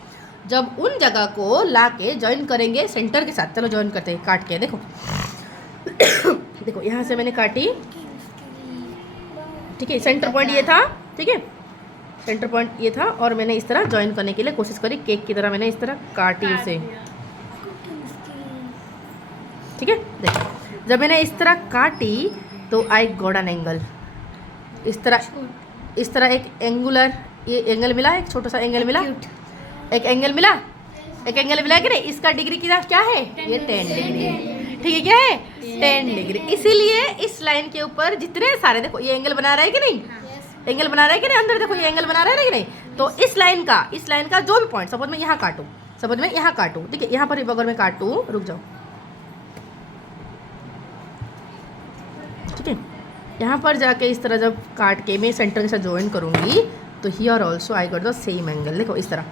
जब उन जगह को लाके ज्वाइन करेंगे सेंटर के साथ, चलो ज्वाइन करते हैं, काट के देखो देखो यहाँ से मैंने काटी, ठीक है, सेंटर पॉइंट ये था, ठीक है, सेंटर पॉइंट ये था, और मैंने इस तरह ज्वाइन करने के लिए कोशिश करी, केक की तरह मैंने इस तरह काटी उसे, ठीक है। देखो जब मैंने इस तरह काटी तो आई गॉट एन एंगल, इस तरह एक एंगुलर, ये एंगल मिला, एक छोटा सा एंगल मिला, एक एंगल मिला कि नहीं? इसका डिग्री क्या है? ये 10 डिग्री, ठीक है, क्या है? 10 डिग्री। इसीलिए इस लाइन के ऊपर जितने सारे, देखो ये एंगल बना रहा है कि नहीं? एंगल बना रहा है कि नहीं? अंदर देखो ये एंगल बना रहा है कि नहीं? तो इस लाइन का जो भी पॉइंट, सपोज मैं यहाँ काटूँ, ठीक है, यहाँ पर अगर मैं काटूँ, रुक जाओ, ठीक है, यहाँ पर जाके इस तरह जब काट के मैं सेंटर के साथ ज्वाइन करूँगी तो here also I got the same angle. देखो इस तरह,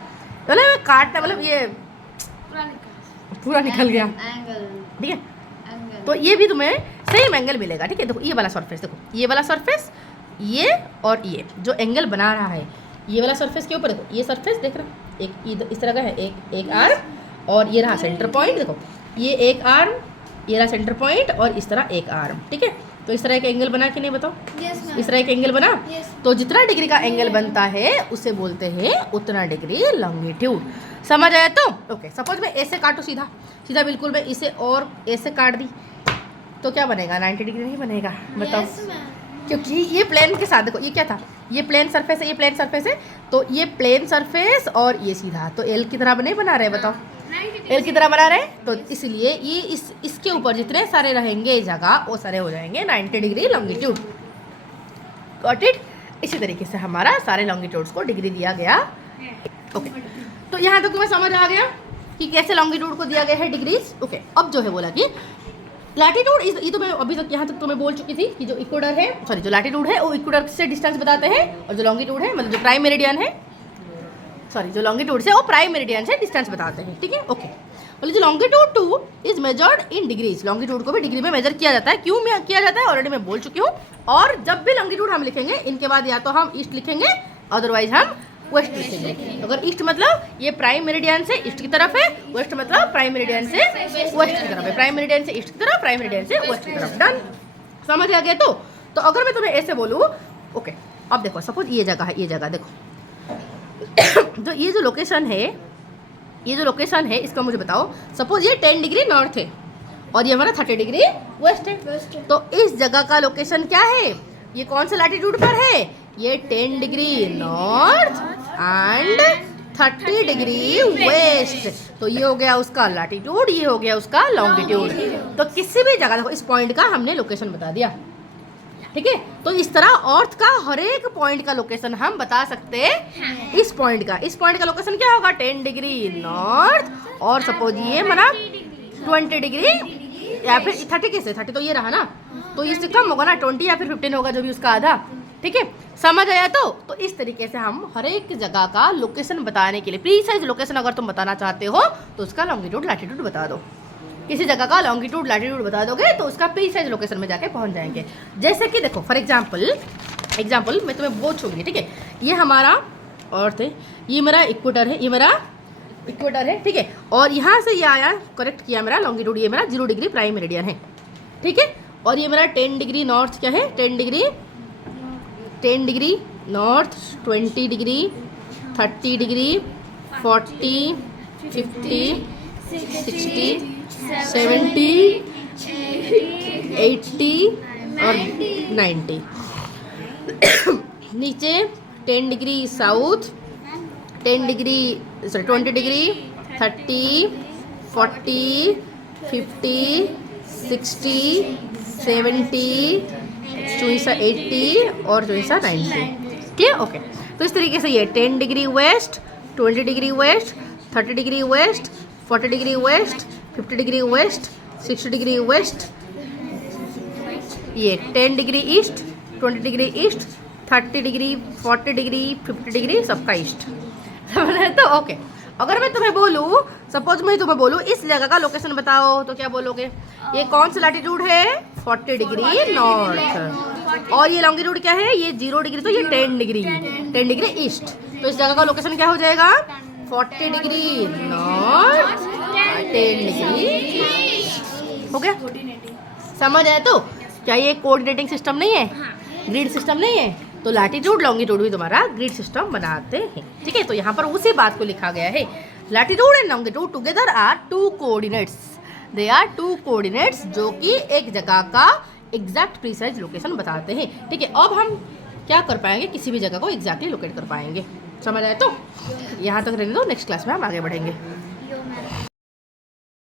मतलब मैं काटना, मतलब ये पूरा निकल गया, ठीक है। तो ये भी तुम्हें सेम एंगल मिलेगा, ठीक है। देखो ये वाला सरफेस, देखो ये वाला सरफेस, ये और ये जो एंगल बना रहा है, ये वाला सरफेस के ऊपर देखो, ये सरफेस देख रहा, एक इस तरह का है, एक आर्म, और ये रहा सेंटर पॉइंट, देखो ये एक आर्म, ये रहा सेंटर पॉइंट, और इस तरह एक आर्म, ठीक है। तो इस तरह एक एंगल बना कि नहीं, बताओ? इस तरह एक एंगल बना, तो जितना डिग्री का एंगल बनता है उसे बोलते हैं उतना डिग्री लॉन्गिट्यूड। समझ आया? तो ओके, सपोज मैं ऐसे काटूँ, सीधा बिल्कुल मैं इसे और ऐसे काट दी तो क्या बनेगा? 90 डिग्री नहीं बनेगा, बताओ? क्योंकि ये प्लेन के साथ, देखो ये क्या था? ये प्लेन सरफेस है, ये प्लेन सरफेस है, तो ये प्लेन सरफेस और ये सीधा, तो एल की तरह नहीं बना रहे, बताओ? एल की तरह बना रहे, तो इसलिए ये इसके ऊपर जितने सारे रहेंगे जगह, वो सारे हो जाएंगे 90 डिग्री लॉन्गिट्यूड। Got it? इसी तरीके से हमारा सारे लॉन्गिट्यूड्स को डिग्री दिया गया, ओके। तो यहाँ तक तुम्हें समझ आ गया कि कैसे लॉन्गिट्यूड को दिया गया है डिग्रीज, ओके। अब जो है बोला कि लैटिट्यूड, ये तो मैं अभी तक यहाँ तक तो मैं बोल चुकी थी कि जो इक्वेटर है, सॉरी जो लैटिट्यूड है वो इक्वेटर से डिस्टेंस बताते हैं, और जो लॉन्गिट्यूड है, मतलब जो प्राइम मेरिडियन है, सॉरी जो लॉन्गिट्यूड से वो प्राइम मेरिडियन से डिस्टेंस बताते हैं, ठीक है, ओके। बोले जो longitude two is measured in degrees, longitude को भी डिग्री में मेजर किया जाता है। क्यों में किया जाता है ऑलरेडी मैं बोल चुकी हूँ। और जब भी लॉन्गिट्यूड हम लिखेंगे, इनके बाद या तो हम ईस्ट लिखेंगे, अदरवाइज हम वेस्ट लिखेंगे। अगर ईस्ट मतलब ये प्राइम मेरिडियन से ईस्ट की तरफ है, वेस्ट मतलब प्राइम मेरिडियन से वेस्ट की तरफ है, प्राइम मेरिडियन से ईस्ट की तरफ, प्राइम मेरिडियन से वेस्ट की तरफ। डन? समझ आ गया? तो अगर मैं तुम्हें ऐसे बोलूँ, ओके, अब देखो सपोज ये जगह है, ये जगह देखो तो ये जो लोकेशन है, इसका मुझे बताओ। सपोज ये 10 डिग्री नॉर्थ है और ये हमारा 30 डिग्री वेस्ट है, तो इस जगह का लोकेशन क्या है? ये कौन से लैटिट्यूड पर है? ये 10 degree north and 30 degree waste. तो ये हो गया उसका लैटिट्यूड, ये हो गया उसका लॉन्गिट्यूड। तो किसी भी जगह देखो, इस पॉइंट का हमने लोकेशन बता दिया, ठीक है। तो इस तरह अर्थ का हर एक पॉइंट का लोकेशन हम बता सकते हैं। इस पॉइंट का लोकेशन क्या होगा? 10 डिग्री नॉर्थ, और सपोज ये मना 20 डिग्री या फिर 30 कैसे, 30 तो ये रहा ना, तो इससे कम होगा ना, 20 या फिर 15 होगा, जो भी उसका आधा। ठीक है, समझ आया? तो इस तरीके से हम हर एक जगह का लोकेशन बताने के लिए, प्रीसाइज लोकेशन अगर तुम बताना चाहते हो तो उसका लॉन्गिट्यूड लैटिट्यूड बता दो। किसी जगह का लॉन्गिट्यूड लैटिट्यूड बता दोगे तो उसका प्रीसाइज लोकेशन में जाके पहुंच जाएंगे। जैसे कि देखो फॉर एग्जाम्पल मैं तुम्हें पूछूंगी, ठीक है, ये हमारा अर्थ है, ये मेरा इक्वेटर है, ये मेरा इक्वेटर है, ठीक है, और यहाँ से ये आया, करेक्ट किया मेरा लॉन्गिट्यूड, ये मेरा 0 डिग्री प्राइम मेरिडियन है, ठीक है, और ये मेरा 10 डिग्री नॉर्थ क्या है, 10 डिग्री नॉर्थ, 20 डिग्री, 30 डिग्री, 40, 50, 60, 70, 80 और 90। नीचे 10 degree south, 10 degree sorry 20 degree, 30, 40, 50, 60, 70, 80 और 90। क्लियर? ओके, तो इस तरीके से ये 10 degree west, 20 degree west, 30 degree waste, 40 degree west, 50 degree west, 60 degree west, ये 10 degree east, 20 degree east, 30 degree, 40 degree, 50 degree सबका ईस्ट। समझ रहे? तो ओके, अगर मैं तुम्हें बोलूँ, सपोज मैं तुम्हें बोलूँ इस जगह का लोकेशन बताओ, तो क्या बोलोगे? ये कौन सा लैटिट्यूड है? 40 डिग्री नॉर्थ, और ये लॉन्गिट्यूड क्या है? ये 0 डिग्री, तो ये 10 डिग्री ईस्ट, तो इस जगह का लोकेशन क्या हो जाएगा? 40 डिग्री नॉर्थ, 10 डिग्री ईस्ट। हो गया? समझ आया? तो क्या ये कोऑर्डिनेटिंग सिस्टम नहीं है, ग्रिड सिस्टम नहीं है? तो लैटिट्यूड लॉन्गिट्यूड भी तुम्हारा ग्रिड सिस्टम बनाते हैं। ठीक है, तो यहाँ पर उसी बात को लिखा गया है, latitude and longitude together are 2 coordinates, they are 2 coordinates जो कि एक जगह का एग्जैक्ट प्रीसाइज लोकेशन बताते हैं। ठीक है, अब हम क्या कर पाएंगे? किसी भी जगह को एग्जैक्टली लोकेट कर पाएंगे। समझ आए? तो यहाँ तक रहने दो, नेक्स्ट क्लास में हम आगे बढ़ेंगे।